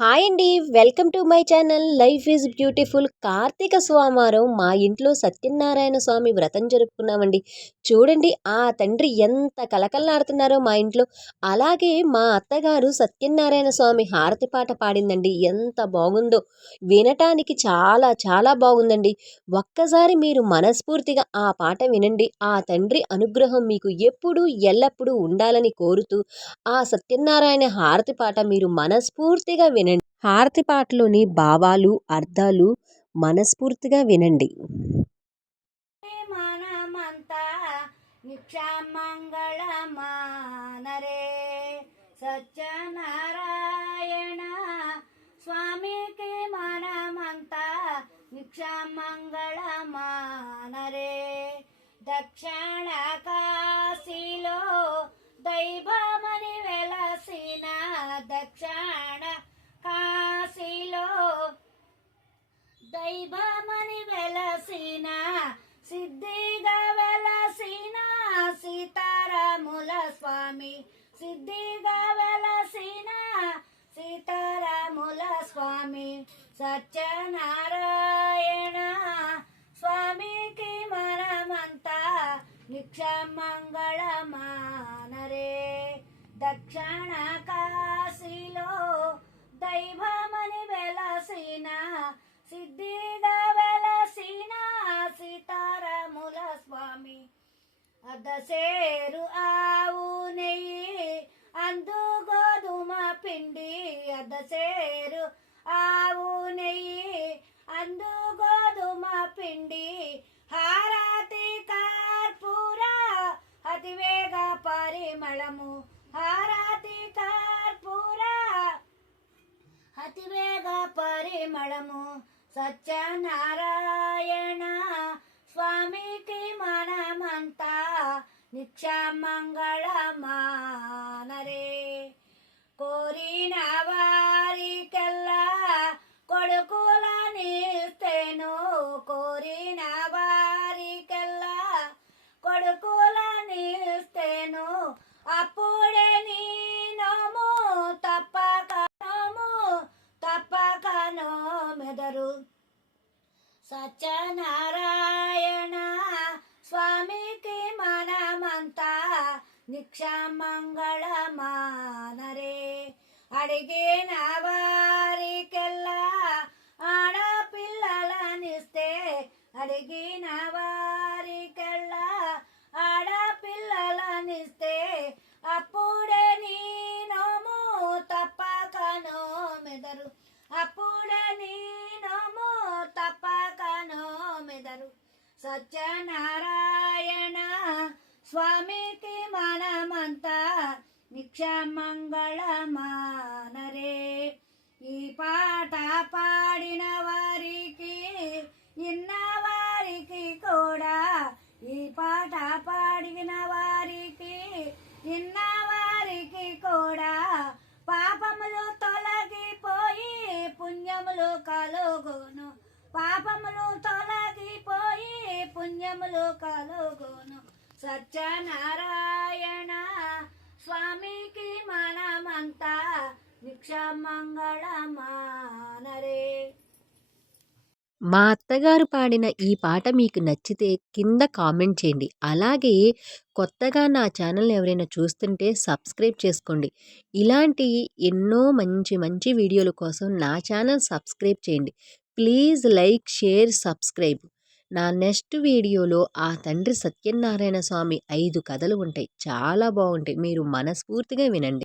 Hi అండి welcome to my channel. Life is beautiful. Karthika స్వామారం మా ఇంట్లో సత్యనారాయణ స్వామి వ్రతం జరుపుకున్నామండి. చూడండి ఆ తండ్రి ఎంత కలకల్లాడుతున్నారో మా ఇంట్లో. అలాగే మా అత్తగారు సత్యనారాయణ స్వామి హారతి పాట పాడిందండి. ఎంత బాగుందో. వినటానికి చాలా చాలా బాగుందండి. ఒక్కసారి మీరు మనస్ఫూర్తిగా ఆ పాట వినండి. ఆ తండ్రి అనుగ్రహం మీకు ఎప్పుడూ ఎల్లప్పుడూ ఉండాలని కోరుతూ ఆ సత్యనారాయణ హారతి పాట మీరు మనస్ఫూర్తిగా వినండి. హారతి పాటలోని భావాలు అర్థాలు మనస్ఫూర్తిగా వినండి. నిక్షమంగళమానరే సత్యనారాయణ స్వామికి మనమంతా నిక్షమంగళమానరే దక్షిణ కాశీలో దైవ సిద్ధిగా వెలసిన సీతారాముల స్వామి. సిద్ధిగా వెలసిన సీతారాముల స్వామి. సత్యనారాయణ స్వామికి మనమంతా నిక్ష మంగళమానరే. దక్షిణ అదసేరు ఆవు నెయ్యి అందు గోధుమ పిండి. అదసేరు ఆవు నెయ్యి అందు గోధుమ పిండి. హారతి కార్పూర అతివేగ పరిమళము. హారతి కార్పూర అతివేగ పరిమళము. సత్యనారాయణ స్వామి నిత్యమంగళమానరే. కోరిన వారికెల్లా కొడుకులనిస్తేను కోరిన వారికెల్లా కొడుకులనిస్తేను అప్పుడే నీ నోము తప్పక మెదరు సత్యనారాయణ స్వామి నిక్షమంగళమానరే. అడిగిన వారికెల్లా ఆడపిల్లలనిస్తే అడిగిన వారికెల్లా ఆడపిల్లలనిస్తే అప్పుడే నీ నోము తప్పక నోమెదరు అప్పుడే నీ నోము తప్పక నోమెదరు సత్యనారాయణ స్వామి నిక్షమంగళమానరే. ఈ పాట పాడిన వారికి ఇన్న వారికి కూడా. ఈ పాట పాడిన వారికి నిన్న వారికి కూడా. పాపములు తొలగిపోయి పుణ్యములు కలుగును. పాపములు తొలగిపోయి పుణ్యములు కలుగును. సత్యనారాయణ స్వామికి మనమంతా నిక్షమంగళమానరే. మా అత్తగారు పాడిన ఈ పాట మీకు నచ్చితే కింద కామెంట్ చేయండి. అలాగే కొత్తగా నా ఛానల్ ఎవరైనా చూస్తుంటే సబ్స్క్రైబ్ చేసుకోండి. ఇలాంటి ఎన్నో మంచి మంచి వీడియోల కోసం నా ఛానల్ సబ్స్క్రైబ్ చేయండి. Please like share subscribe. నా నెక్స్ట్ వీడియోలో ఆ తండ్రి సత్యనారాయణ స్వామి ఐదు కథలు ఉంటాయి. చాలా బాగుంటాయి. మీరు మనస్ఫూర్తిగా వినండి.